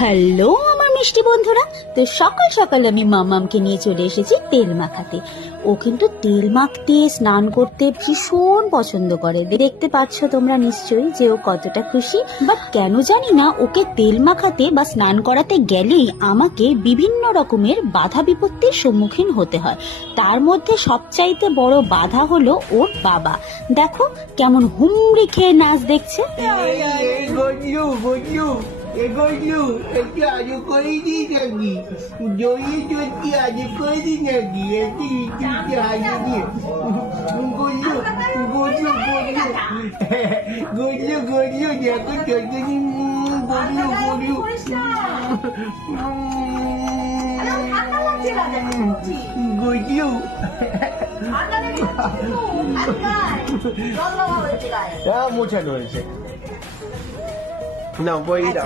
Hello আমার মিষ্টি বন্ধুরা, তো সকাল সকাল আমি মামামকে নিয়ে চলে এসেছি তেল মাখাতে। ও কিন্তু তেল মাখতে স্নান করতে ভীষণ পছন্দ করে, দেখতে পাচ্ছ তোমরা নিশ্চয়ই যে ও কতটা খুশি। বাট কেন জানি না ওকে তেল মাখাতে বা স্নান করাতে গেলেই আমাকে বিভিন্ন রকমের বাধা বিপত্তির সম্মুখীন হতে হয়। তার মধ্যে সবচাইতে বড় বাধা হলো ওর বাবা। দেখো কেমন হুমড়ি খেয়ে নাচ দেখছে। গজলু একটু আজু করে দিই নাকি জড়িয়ে চলছি আজু করে দিই নাকি একটু আজু দিয়ে গজলু গজলু গজলু গজলু গজলু দেখো চলছি গজলু গজলু গজলু মোছানো হয়েছে না বইটা